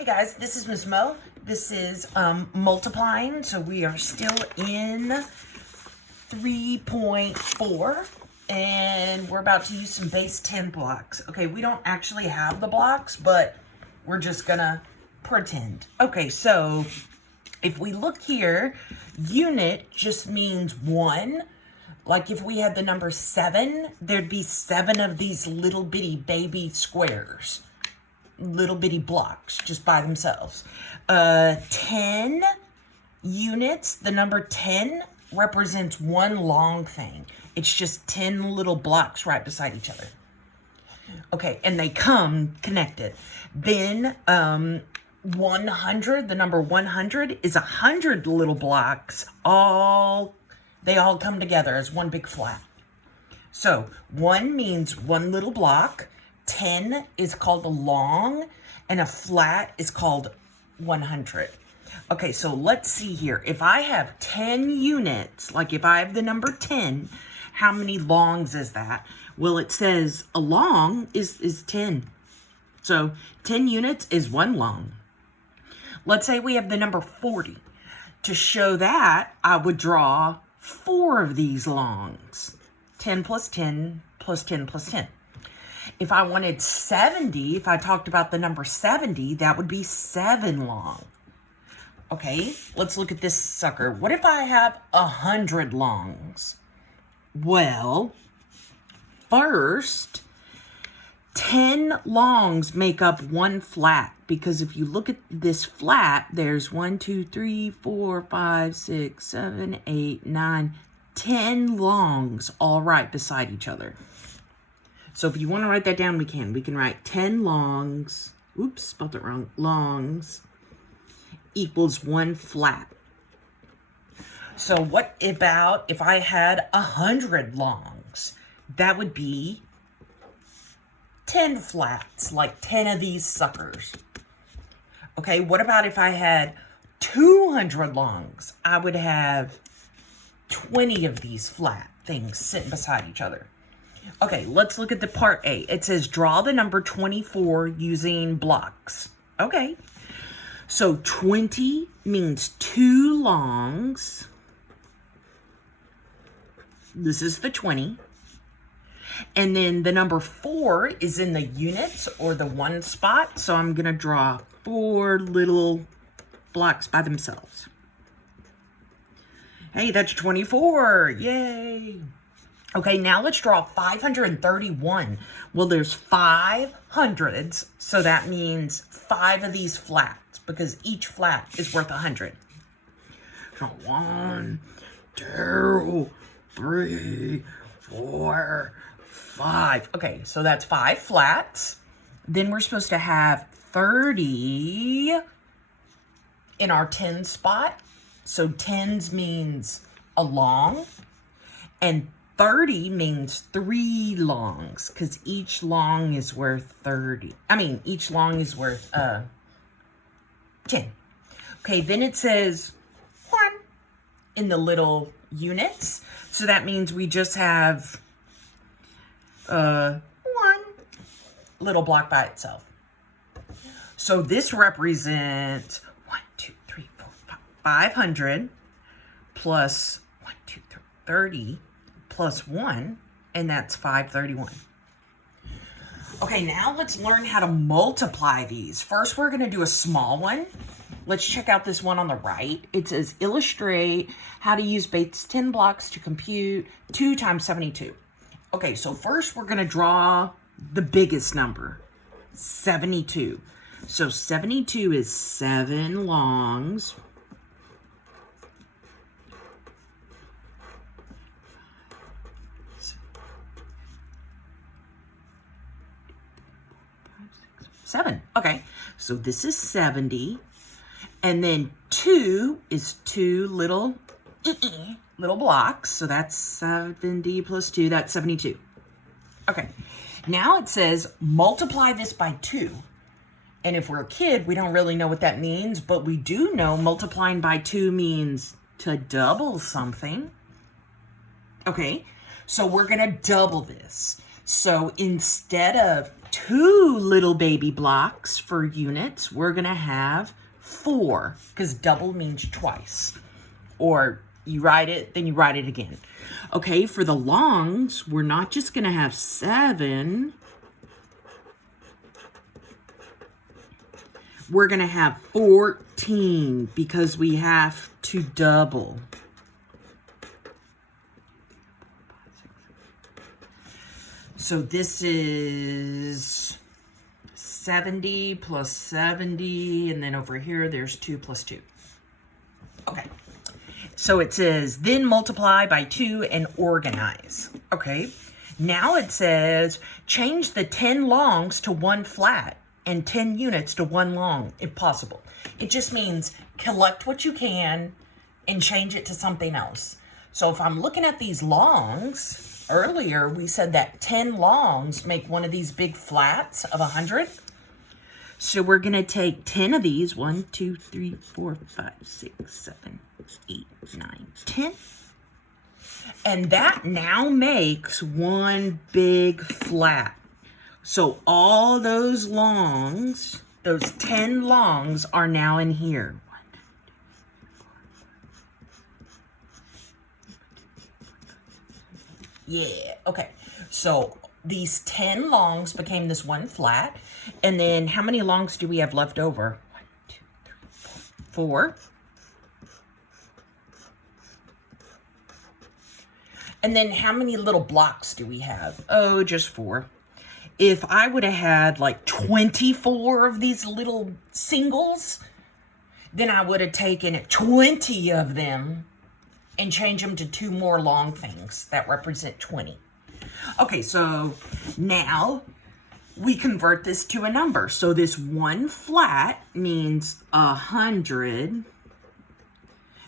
Hey guys, this is Ms. Mo. This is multiplying, so we are still in 3.4 and we're about to use some base 10 blocks. Okay, we don't actually have the blocks, but we're just gonna pretend. Okay, so if we look here, unit just means one. Like if we had the number 7, there'd be 7 of these little bitty baby squares. Little bitty blocks just by themselves. 10 units, the number 10 represents one long thing. It's just 10 little blocks right beside each other. Okay, and they come connected. Then 100, the number 100 is 100 little blocks. They all come together as one big flat. So 1 means one little block. 10 is called a long, and a flat is called 100. Okay, so let's see here. If I have 10 units, like if I have the number 10, how many longs is that? Well, it says a long is 10. So 10 units is one long. Let's say we have the number 40. To show that, I would draw 4 of these longs. 10 plus 10 plus 10 plus 10. If I wanted 70, if I talked about the number 70, that would be 7 long. Okay, let's look at this sucker. What if I have 100 longs? Well, first, 10 longs make up one flat, because if you look at this flat, there's 1, 2, 3, 4, 5, 6, 7, 8, 9, 10 longs all right beside each other. So if you want to write that down, we can. We can write 10 longs, oops, spelled it wrong, longs equals one flat. So what about if I had 100 longs? That would be 10 flats, like 10 of these suckers. Okay, what about if I had 200 longs? I would have 20 of these flat things sitting beside each other. Okay, let's look at the part A. It says draw the number 24 using blocks. Okay, so 20 means 2 longs. This is the 20. And then the number 4 is in the units or the 1 spot. So I'm going to draw 4 little blocks by themselves. Hey, that's 24. Yay. Okay, now let's draw 531. Well, there's 5 hundreds, so that means 5 of these flats, because each flat is worth 100. So 1, 2, 3, 4, 5. Okay, so that's 5 flats. Then we're supposed to have 30 in our 10 spot. So 10s means a long, and 30 means 3 longs, because each long is worth 30. Each long is worth 10. Okay, then it says 1 in the little units. So that means we just have 1 little block by itself. So this represents 1, 2, 3, 4, 500 plus 1, 2, 3, 30 plus 1, and that's 531. Okay, now let's learn how to multiply these. First, we're going to do a small one. Let's check out this one on the right. It says illustrate how to use base 10 blocks to compute 2 times 72. Okay, so first we're going to draw the biggest number, 72. So 72 is 7 longs. Seven. Okay, so this is 70. And then 2 is 2 little blocks. So that's 70 plus 2, that's 72. Okay, now it says multiply this by 2. And if we're a kid, we don't really know what that means, but we do know multiplying by 2 means to double something. Okay, so we're going to double this. So instead of 2 little baby blocks for units, we're going to have 4, because double means twice. Or you write it, then you write it again. Okay, for the longs, we're not just going to have 7. We're going to have 14 because we have to double. So this is 70 plus 70, and then over here there's 2 plus 2. Okay. So it says, then multiply by 2 and organize. Okay. Now it says, change the 10 longs to 1 flat and 10 units to 1 long, if possible. It just means collect what you can and change it to something else. So if I'm looking at these longs, earlier we said that 10 longs make one of these big flats of 100. So we're going to take 10 of these, 1, 2, 3, 4, 5, 6, 7, 8, 9, 10. And that now makes one big flat. So all those longs, those 10 longs are now in here. Yeah, okay. So these 10 longs became this one flat. And then how many longs do we have left over? 1, 2, 3, 4. And then how many little blocks do we have? Oh, just 4. If I would have had like 24 of these little singles, then I would have taken 20 of them and changed them to 2 more long things that represent 20. Okay, so now we convert this to a number. So this one flat means 100.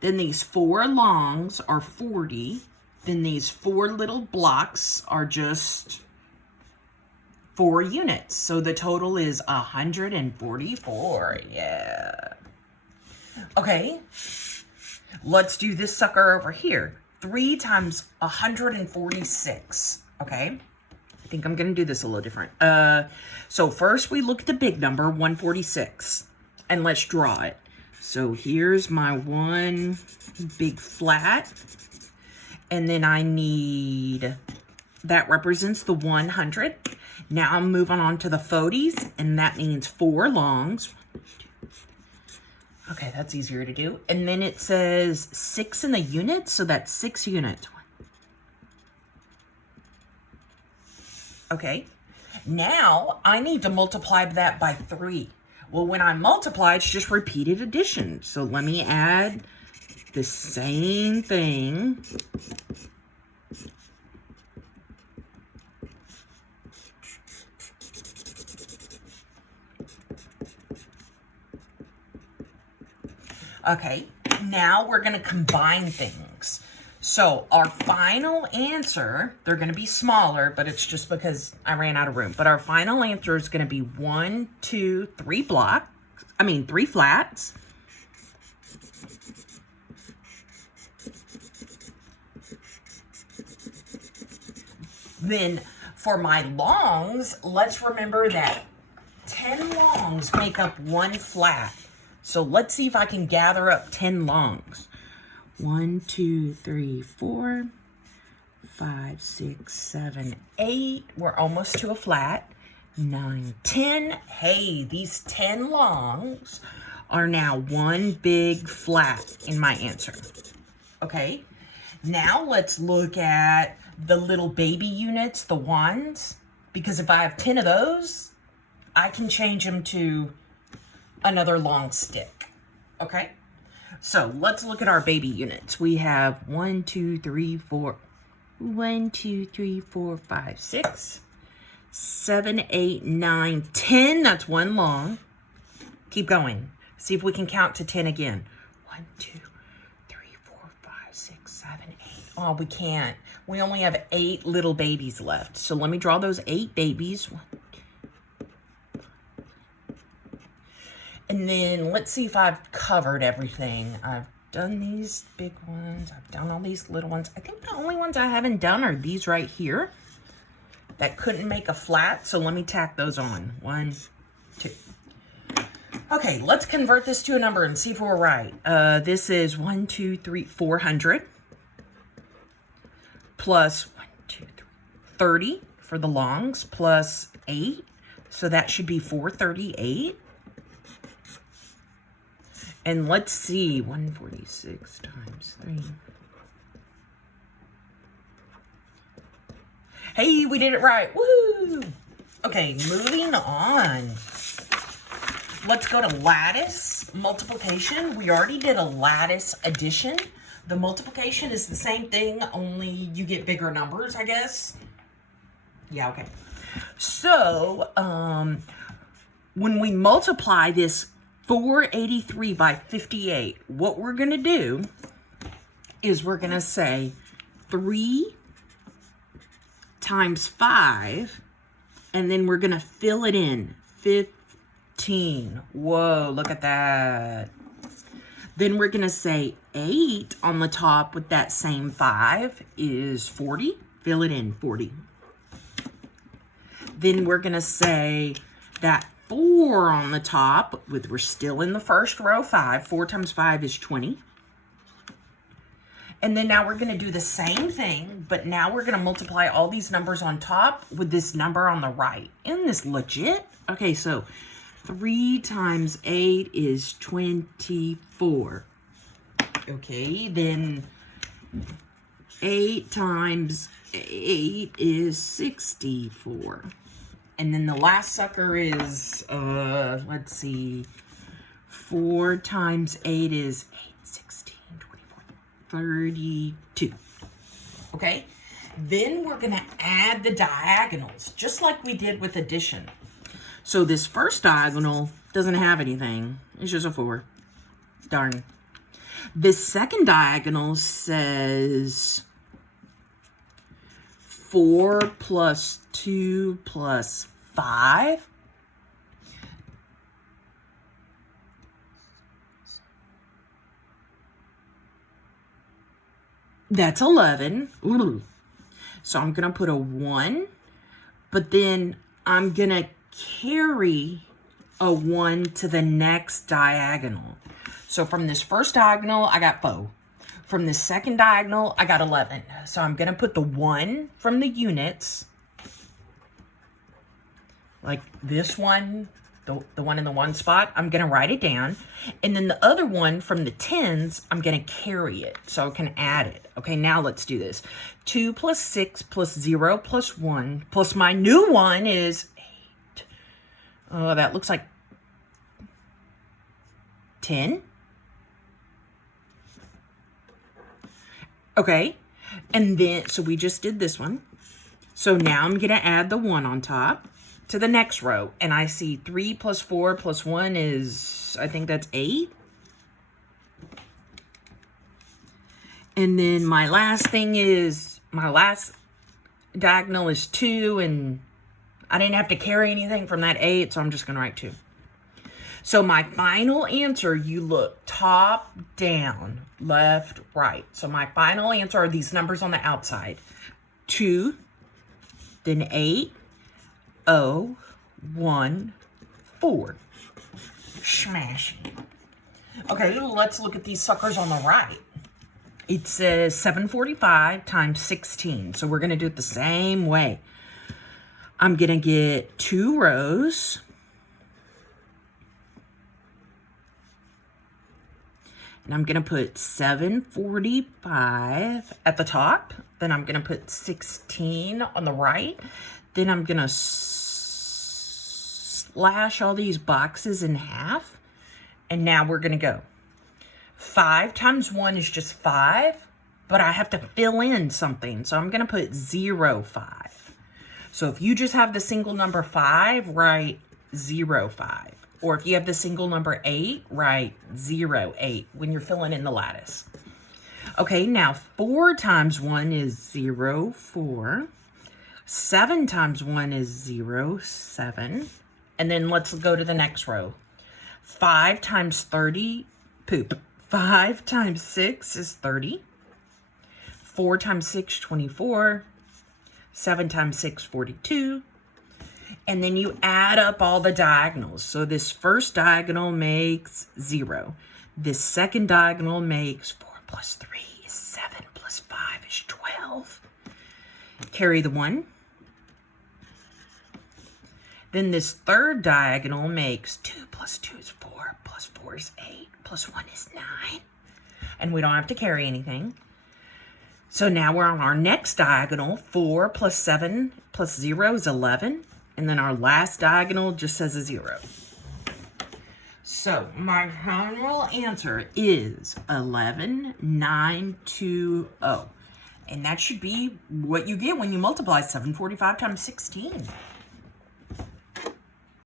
Then these 4 longs are 40. Then these 4 little blocks are just 4 units. So the total is 144. Yeah. Okay. Let's do this sucker over here. 3 times 146. Okay. I think I'm going to do this a little different. So first we look at the big number, 146. And let's draw it. So here's my one big flat. And then I need, that represents the 100. Now I'm moving on to the 40s, and that means 4 longs. Okay, that's easier to do. And then it says 6 in the units, so that's 6 units. Okay, now I need to multiply that by 3. Well, when I multiply, it's just repeated addition. So let me add the same thing. Okay, now we're going to combine things. So our final answer, they're going to be smaller, but it's just because I ran out of room. But our final answer is going to be 1, 2, 3 blocks. 3 flats. Then for my longs, let's remember that 10 longs make up 1 flat. So let's see if I can gather up 10 longs. 1, 2, 3, 4, 5, 6, 7, 8. We're almost to a flat. 9, 10. Hey, these 10 longs are now one big flat in my answer. Okay, now let's look at the little baby units, the ones, because if I have 10 of those, I can change them to another long stick. Okay, so let's look at our baby units. We have 1, 2, 3, 4, 1, 2, 3, 4, 5, 6, 7, 8, 9, 10. That's 1 long. Keep going. See if we can count to 10 again. 1, 2, 3, 4, 5, 6, 7, 8. Oh, we can't. We only have 8 little babies left. So let me draw those 8 babies. 1, 2. And then let's see if I've covered everything. I've done these big ones. I've done all these little ones. I think the only ones I haven't done are these right here. that couldn't make a flat, so let me tack those on. 1, 2. Okay, let's convert this to a number and see if we're right. This is 1, 2, 3, 400 plus 1, 2, 3, 30 for the longs plus 8. So that should be 438. And let's see, 146 times 3. Hey, we did it right. Woo! Okay, moving on. Let's go to lattice multiplication. We already did a lattice addition. The multiplication is the same thing, only you get bigger numbers, I guess. Yeah, okay. So, when we multiply this 483 by 58, what we're going to do is we're going to say 3 times 5, and then we're going to fill it in, 15. Whoa, look at that. Then we're going to say 8 on the top with that same 5 is 40. Fill it in, 40. Then we're going to say that 4 on the top, we're still in the first row, 5. 4 times 5 is 20. And then now we're going to do the same thing, but now we're going to multiply all these numbers on top with this number on the right. Isn't this legit? Okay, so 3 times 8 is 24. Okay, then 8 times 8 is 64. And then the last sucker is, let's see, 4 times 8 is 8, 16, 24, 32. Okay? Then we're going to add the diagonals, just like we did with addition. So this first diagonal doesn't have anything. It's just a 4. Darn. This second diagonal says 4 plus 2 plus 5. That's 11. Ooh. So I'm going to put a 1, but then I'm going to carry a 1 to the next diagonal. So from this first diagonal, I got 4. From the second diagonal, I got 11. So I'm going to put the 1 from the units, like this one, the one in the 1 spot, I'm going to write it down. And then the other one from the tens, I'm going to carry it so I can add it. Okay, now let's do this. 2 plus 6 plus 0 plus 1 plus my new one is 8. Oh, that looks like 10. Okay, and then, so we just did this one. So now I'm going to add the 1 on top to the next row. And I see 3 plus 4 plus 1 is, I think that's 8. And then my last thing is, my last diagonal is 2. And I didn't have to carry anything from that 8, so I'm just going to write 2. So my final answer, you look top, down, left, right. So my final answer are these numbers on the outside. 2, then 8, 0, 1, 4. Smashing. Okay, let's look at these suckers on the right. It says 745 times 16. So we're going to do it the same way. I'm going to get 2 rows. And I'm going to put 745 at the top. Then I'm going to put 16 on the right. Then I'm going to slash all these boxes in half. And now we're going to go. 5 times 1 is just 5. But I have to fill in something. So I'm going to put 0, 5. So if you just have the single number 5, write 0, 5. Or if you have the single number 8, write 0, 8 when you're filling in the lattice. Okay, now 4 times 1 is 0, 4. 7 times 1 is 0, 7. And then let's go to the next row. 5 times 30, poop. 5 times 6 is 30. 4 times 6, 24. 7 times 6, 42. And then you add up all the diagonals. So this first diagonal makes 0. This second diagonal makes 4 plus 3 is 7 plus 5 is 12. Carry the 1. Then this third diagonal makes 2 plus 2 is 4, plus 4 is 8, plus 1 is 9. And we don't have to carry anything. So now we're on our next diagonal. 4 plus 7 plus 0 is 11. And then our last diagonal just says a 0. So my final answer is 11920. And that should be what you get when you multiply 745 times 16.